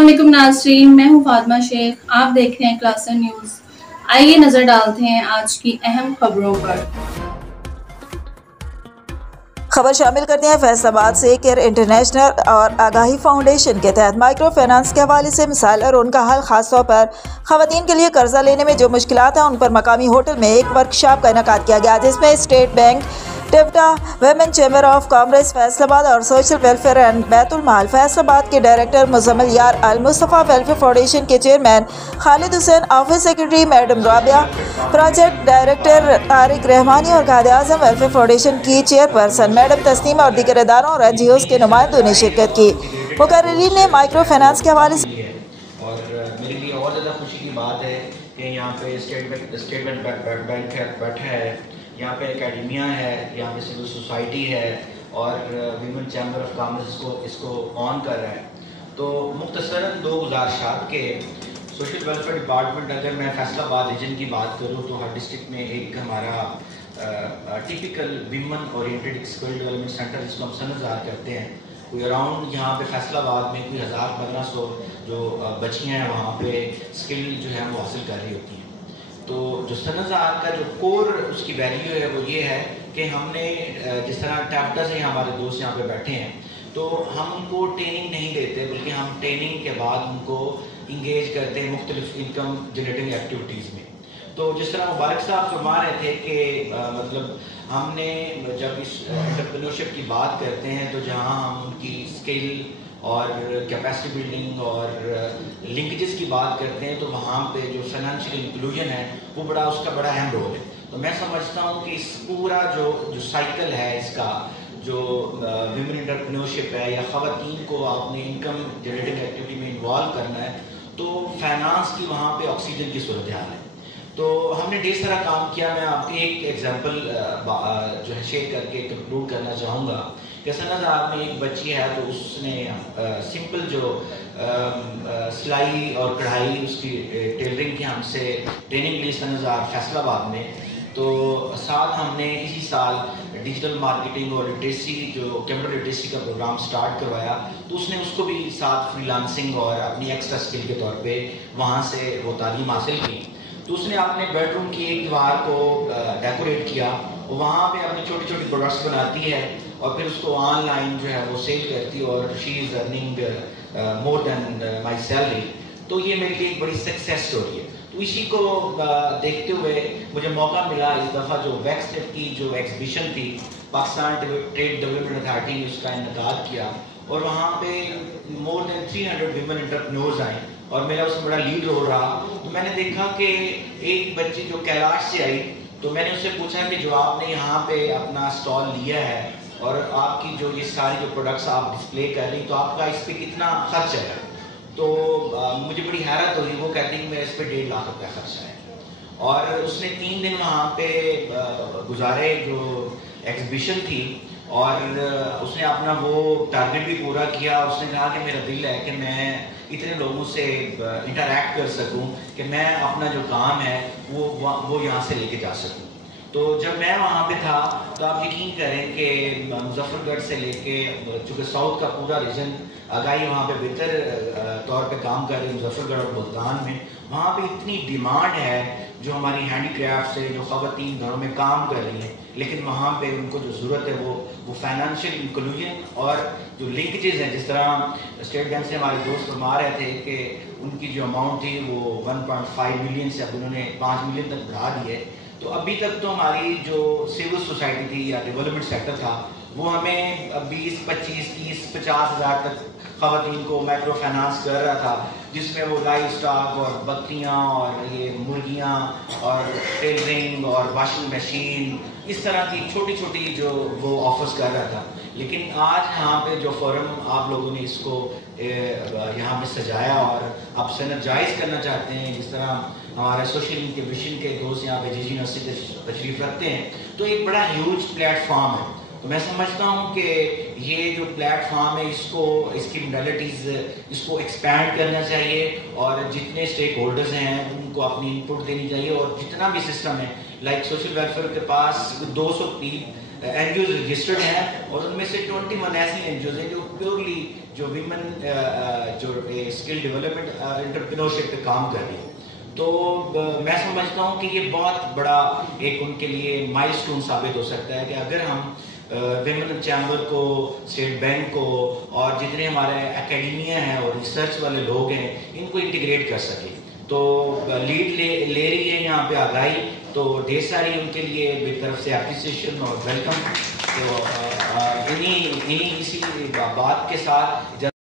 अस्सलाम वालेकुम नाज़रीन, मैं हूँ फातिमा शेख। आप देख रहे हैं क्लासन न्यूज़। आइए नज़र डालते हैं आज की अहम खबरों पर। खबर शामिल करते हैं फैसलाबाद से। केयर इंटरनेशनल और आगाही फाउंडेशन के तहत माइक्रो फाइनेंस के हवाले से मिसाल और उनका हल, खास तौर पर खवातीन के लिए कर्जा लेने में जो मुश्किलात हैं उन पर मकामी होटल में एक वर्कशॉप का इनेकाद किया गया, जिसमें state bank, TEVTA, women chamber of commerce Faisalabad और social welfare and Baitul Maal Faisalabad के director Muzammil Yar Al Mustafa, welfare foundation के chairman Khalid Hussain, office secretary madam Rabia, project director Tariq Rehmani और कायदे आज़म वेलफेयर फाउंडेशन की चेयरपर्सन मैडम तस्नीमा और दीगर इदारों और NGOs के नुमाइंदों ने शिरकत की। मुकर्रिरीन ने माइक्रो फाइनेंस के हवाले से और मेरे लिए और ज़्यादा खुशी की बात है कि यहाँ पे स्टेट बैंक बैठा है, यहाँ पे एकेडमिया है, यहाँ पे सिविल सोसाइटी है और वीमेन चैम्बर ऑफ कॉमर्स इसको ऑन कर रहा है। तो मुख्तसरन दो गुजारिशात के सोशल वेलफेयर डिपार्टमेंट, अगर मैं फैसलाबाद रीजन की बात करूँ तो हर डिस्ट्रिक्ट में एक हमारा typical women oriented skill development centre जिसको हम सनज़ार करते हैं, कोई अराउंड यहाँ पे फैसलाबाद में कोई 1000-1500 जो बच्चियाँ हैं वहाँ पे स्किल जो है वो हासिल कर रही होती हैं। तो जो सनज़ार का जो कोर उसकी वैल्यू है वो ये है कि हमने जिस तरह टैप्टा से हमारे दोस्त यहाँ पे बैठे हैं, तो हम उनको ट्रेनिंग नहीं देते, बल्कि हम ट्रेनिंग के बाद उनको इंगेज करते हैं मुख्तलिफ इनकम जनरेटिंग एक्टिविटीज़ में। तो जिस तरह मुबारक साहब फरमा रहे थे कि मतलब हमने जब इस एंटरप्रेन्योरशिप की बात करते हैं तो जहाँ हम उनकी स्किल और कैपेसिटी बिल्डिंग और लिंकेजेस की बात करते हैं तो वहाँ पे जो फाइनेंशियल इंक्लूजन है वो उसका बड़ा अहम रोल है। तो मैं समझता हूँ कि इस पूरा जो साइकिल है इसका, जो विमेन एंटरप्रेन्योरशिप है या ख़वातीन को आपने इनकम जनरेटिंग एक्टिविटी में इन्वॉल्व करना है, तो फाइनेंस की वहाँ पे ऑक्सीजन की सूरत हाल है। तो हमने ढेर सारा काम किया। मैं आपकी एक एग्जांपल जो है शेयर करके कंक्लूड करना चाहूँगा कि सनज़ार में एक बच्ची है, तो उसने सिंपल जो सिलाई और कढ़ाई उसकी टेलरिंग की हमसे ट्रेनिंग ली सनज़ार फैसलाबाद में। तो साथ हमने इसी साल डिजिटल मार्केटिंग और लिटरेसी जो कंप्यूटर लिटरेसी का प्रोग्राम स्टार्ट करवाया, तो उसने उसको भी साथ फ्रीलांसिंग और अपनी एक्स्ट्रा स्किल के तौर पे वहाँ से वो तालीम हासिल की। तो उसने अपने बेडरूम की एक दीवार को डेकोरेट किया और वहाँ पे अपनी छोटी छोटी प्रोडक्ट्स बनाती है और फिर उसको ऑनलाइन जो है वो सेल करती है और she is earning more than my salary. तो ये मेरे लिए एक बड़ी सक्सेस स्टोरी है। तो इसी को देखते हुए मुझे मौका मिला इस दफ़ा जो वैक्सटेक की जो एग्जीबिशन थी, पाकिस्तान ट्रेड डेवलपमेंट अथॉरिटी ने उसका इनेकाद किया और वहाँ पे मोर देन 300 विमेन एंटरप्रेन्योर्स आए और मेरा उसमें बड़ा लीड रोल रहा। तो मैंने देखा कि एक बच्ची जो कैलाश से आई, तो मैंने उससे पूछा कि जो आपने यहाँ पे अपना स्टॉल लिया है और आपकी जो ये सारी जो प्रोडक्ट्स आप डिस्प्ले कर रही, तो आपका इस पर कितना खर्च है? तो मुझे बड़ी हैरत हुई। वो कहती कि मेरा इस पर 1.5 लाख रुपया खर्चा है। और उसने 3 दिन वहाँ पे गुजारे जो एग्जीबिशन थी और उसने अपना वो टारगेट भी पूरा किया। उसने कहा कि मेरा दिल है कि मैं इतने लोगों से इंटरैक्ट कर सकूं कि मैं अपना जो काम है वो यहाँ से लेके जा सकूं। तो जब मैं वहाँ पे था तो आप यकीन करें कि मुजफ्फरगढ़ से लेके, चूँकि साउथ का पूरा रीजन आगाही वहाँ पे बेहतर तौर पे काम कर रही है, मुजफ्फरगढ़ और मुल्तान में वहाँ पे इतनी डिमांड है जो हमारी हैंडीक्राफ्ट से जो ख़वातीन घरों में काम कर रही हैं, लेकिन वहाँ पे उनको जो ज़रूरत है वो फाइनेंशियल इंक्लूजन और जो लिंकेजेस हैं। जिस तरह स्टेट बैंक से हमारे दोस्त फरमा रहे थे कि उनकी जो अमाउंट थी वो 1.5 मिलियन से अब उन्होंने 5 मिलियन तक बढ़ा दी है। तो अभी तक तो हमारी जो सिविल सोसाइटी थी या डेवलपमेंट सेक्टर था वो हमें 20, 25, 30, 50 हज़ार तक ख़वातीन को माइक्रो फाइनेंस कर रहा था, जिसमें वो लाइव स्टॉक और बकरियाँ और ये मुर्गियाँ और टेलरिंग और वॉशिंग मशीन, इस तरह की छोटी छोटी जो वो ऑफर्स कर रहा था। लेकिन आज यहाँ पे जो फोरम आप लोगों ने इसको यहाँ पे सजाया और आप सिनर्जाइज करना चाहते हैं, जिस तरह हमारे सोशल इंक्यूबेशन के दोस्त यहाँ पे जीजी यूनिवर्सिटी तशरीफ रखते हैं, तो एक बड़ा ह्यूज प्लेटफॉर्म है। तो मैं समझता हूँ कि ये जो प्लेटफॉर्म है इसकी मोडेलिटीज़ इसको एक्सपैंड करना चाहिए और जितने स्टेक होल्डर्स हैं उनको अपनी इनपुट देनी चाहिए और जितना भी सिस्टम है, लाइक सोशल वेलफेयर के पास 200 این جی اوز رجسٹرڈ ہیں اور ان میں سے 21 ایسی این جی اوز ہیں جو پیورلی جو ویمن جو اسکل ڈیولپمنٹ انٹرپرینورشپ پہ کام کر رہی ہیں. تو میں سمجھتا ہوں کہ یہ بہت بڑا ایک ان کے لیے مائل سٹون ثابت ہو سکتا ہے کہ اگر ہم ویمن چیمبر کو، اسٹیٹ بینک کو اور جتنے ہمارے اکیڈمیا ہیں اور ریسرچ والے لوگ ہیں ان کو انٹیگریٹ کر سکیں. تو لیڈ لے رہی ہے یہاں پہ آگاہی، تو ڈھیر ساری ان کے لیے میری طرف سے اپریسیشن اور ویلکم. تو اسی بات کے ساتھ